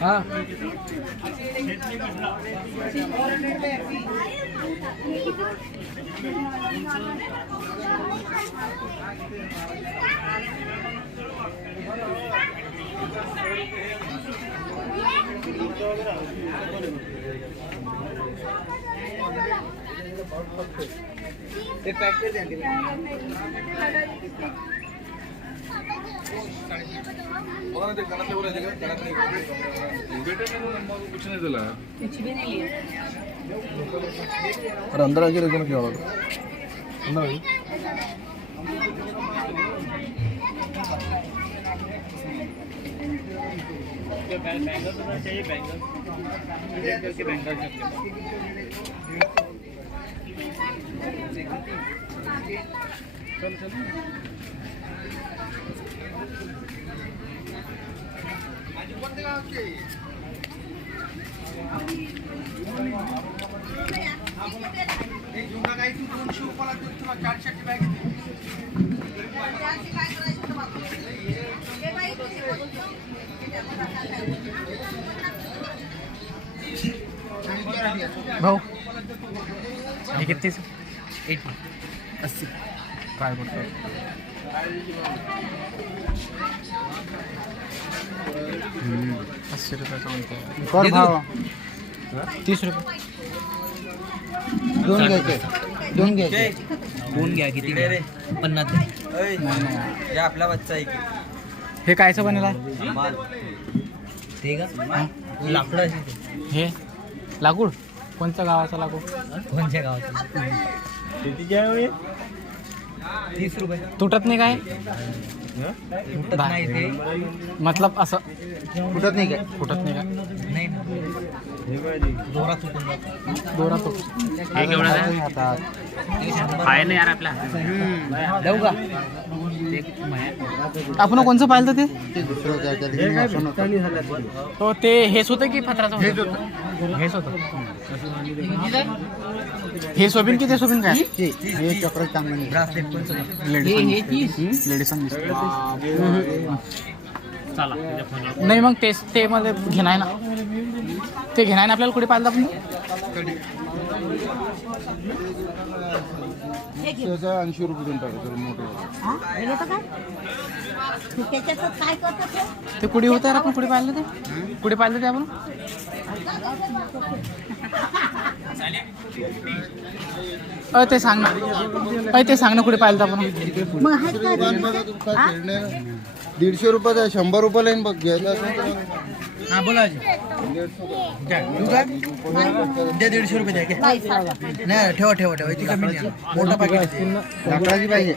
हाँ एक पैक कर देंगे कुछ नहीं दिला कुछ भी नहीं लिया। और अंदर आके लेकर क्या होगा अंदर आइए बैंगल तो चाहिए बैंगल करके बैंगल चल चल भाऊ हे किती 80 काय बोलतो 80 रुपयाचा म्हणतो कर भाव 30 रुपये दोन घ्यायचे दोन घ्या किती 50 हे आपला बच्चा आहे हे कायचं बनेला ते का लाकडं हे लाकूड कोणत्या गावाचा लाकूड कोणत्या गावाचं किती आहे 30 रुपये तुटत नाही काय फुटत नाही ते मतलब असं फुटत नाही काय फुटत नाही काय नाही दोरा तुटून दोरा तो हे केवढा आहे ना यार आपला देऊ का आपण कोणचं पाहिलं ते दुसरं तो ते हेच होतं की पत्राचं हेच होतं हे सोबीन की ते सोबीन काय हे चक्र चांगलं लेडीज नाही मग तेच ते मला घेणार ना ते घेणार ना आपल्याला कुठे पाहिलं आपण 80 रुपये देऊन टाकायचं मोठं काय करतात ते कुठे होतं आपण कुठे पाहिलं ते कुठे पाहिलं ते आपण ते सांग ना ते सांग ना कुठे पाहिलं आपण मग आहेत का 150 रुपयाचा 100 रुपयाला बघ घ्यायला हां बोला दे 150 रुपये द्या नाही ठेवा ती कमी नाही मोठा पाकिट लाकडाची पाहिजे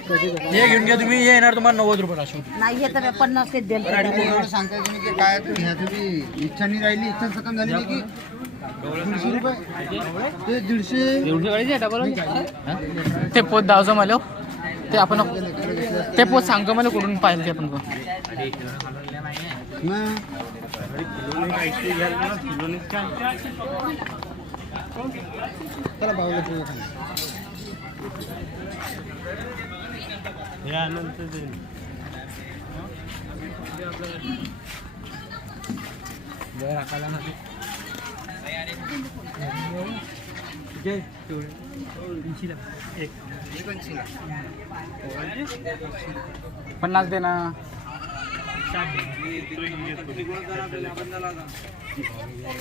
हे घेऊन घ्या तुम्ही हे येणार तुम्हाला 90 रुपये असून नाही हे तर 50 ते देईल सांगता तुम्ही की काय घ्या तुम्ही इच्छा नाही राहिली इच्छा खतम झाली नाही की 150 रुपये ते 150 ते पोत दावचं मला ते आपण ते पोत सांगतो मला कुठून पाहिलं ते आपण चला भाऊला पन्नास दे ना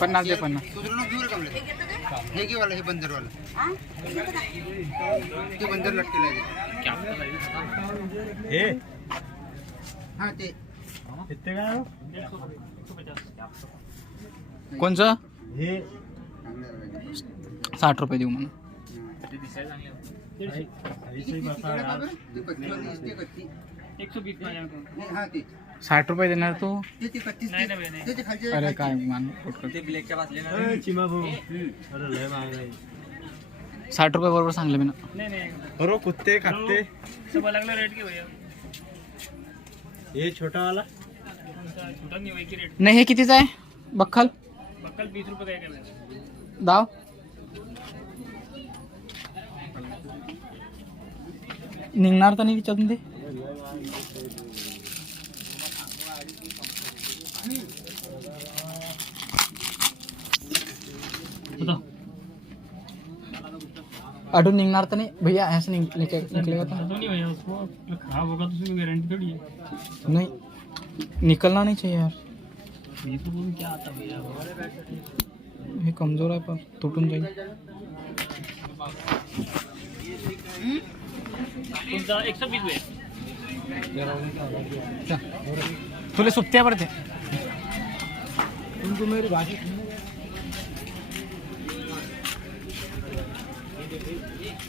50 दे 50 हे की वाला हे बंदर वाला ते बंदर लटकेला हे हां ते किती काय कोणचं हे 60 रुपये देऊ म्हणून 60 रुपये देणार तू अरे काय मान 60 रुपये बरोबर सांगले मी ना बरो कुत्ते खाते सब अलग अलग रेट के भैया ये छोटा वाला छोटा नहीं वही की रेट नाही हे कितीचं आहे बक्कल 20 रुपये का है दाव निघणार तर नाही विचारून ते. अडून निघणार तर नाही भैया, ऐसे निकलेगा तो खराब होगा तो उसकी गारंटी थोड़ी है। नहीं, निकलना नहीं चाहिए यार. ये तो बोलूं क्या आता भैया, हे कमजोर आहे पण तुटून जाईल. तुमचा 120 आहे. तुला सुट्ट्या पडते.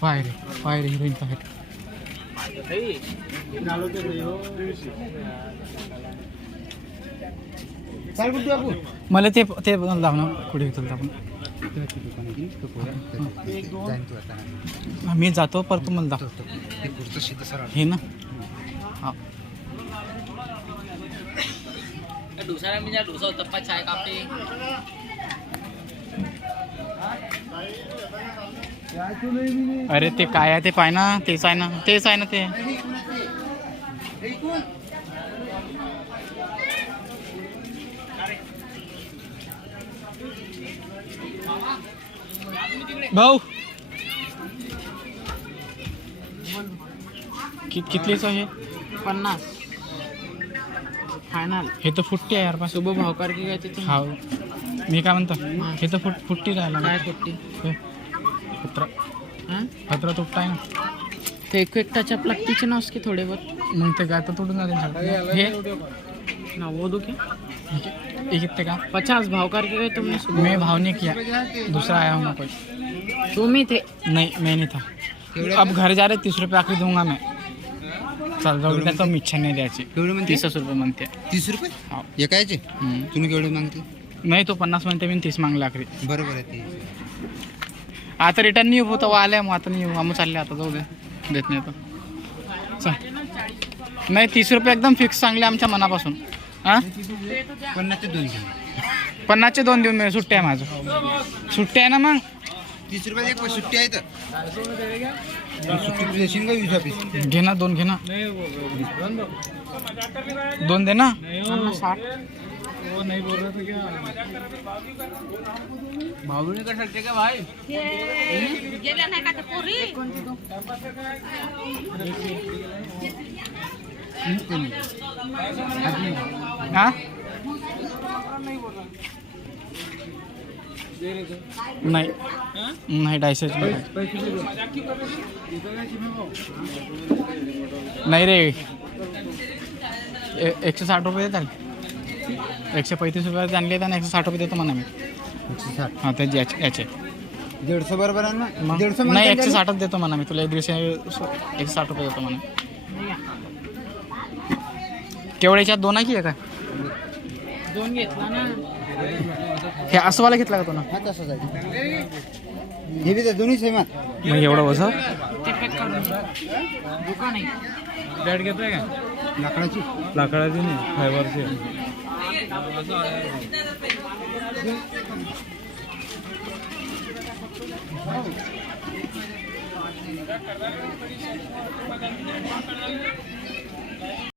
पाय रे हिरोईन पाय. मला ते लावणं कुठे घेतलं आपण. मी जातो पर तू मला दाखव हे ना. हा डोसा म्हणजे डोसा उत्तप्पा चाय काफी. अरे ते काय आहे ते पाय ना. तेच आहे ना ते. भाऊ कितलीच आहे? 50 फायनल. हे तर फुट्टी आहे यार बा. शुभ भावकार की घ्यायचे ते. हा मी काय म्हणतो, हे तर फुट्टी राहिला. काय कुट्टी पत्र तुटता आहे ना. ते एक टचअप लागतीचे ना उसके थोडे बहुत. मग ते काय तर तुटून जाते. हे ना वो दो क्या ये कितने का? 50 भावकार के गए तुमने सुबह. मैं भाव नहीं किया, दूसरा आया हूँ कोई. तुम ही थे. नहीं मैं नहीं था. अब घर जा रहे 30 रुपये आखिर दूंगा मैं. चल जाऊ दे, तो इच्छा नाही द्यायची. 30 रुपये म्हणते. 30 रुपये हा. एकायचे तुम्ही केवढे मागते? नाही तो 50 म्हणते, मी 30 मागले आखरी. बरोबर आहे ते. आता रिटर्न नाही होतं व आल्या, मग आता नाही येऊ. आम्ही चालले आता, जाऊ दे, देत नाही आता. चल नाही 30 रुपये एकदम फिक्स सांगले आमच्या मनापासून. हां 50चे 2 घे. 50चे 2 देऊन मी. सुट्टी आहे माझं. सुट्टी आहे ना मग. 30 रुपये एक सुट्टी आहे तर सुट्टी देशील का 20 पीस? घे ना 2 घे ना. 2 दे ना. 60 वो नहीं बोल रहा था क्या? भाव नहीं कर सकते क्या भाई? गेल्या नाही का ते पोरी? हाँ नहीं नहीं 250 नहीं रे. 160 रुपये देतात. 135 रुपये आणले तर 160 रुपये देतो म्हणा मी. 160. हां ते याचे 150 बरोबर आहे ना? मग 150 नाही 160च देतो म्हणा मी तुला. 160 रुपये देतो म्हणा. केवढ्याच्यात 2 आहे की आहे का? 2 घेतला ना. हे असंवाला घेतला का तो ना? हा तसंच आहे. हे बी तर दोन्ही सेम आहेत. मग एवढं वजन ते पॅक करून दुकान आहे. बॅट घेतोय का? लाकडाची लाकडाची नाही, फायबरची.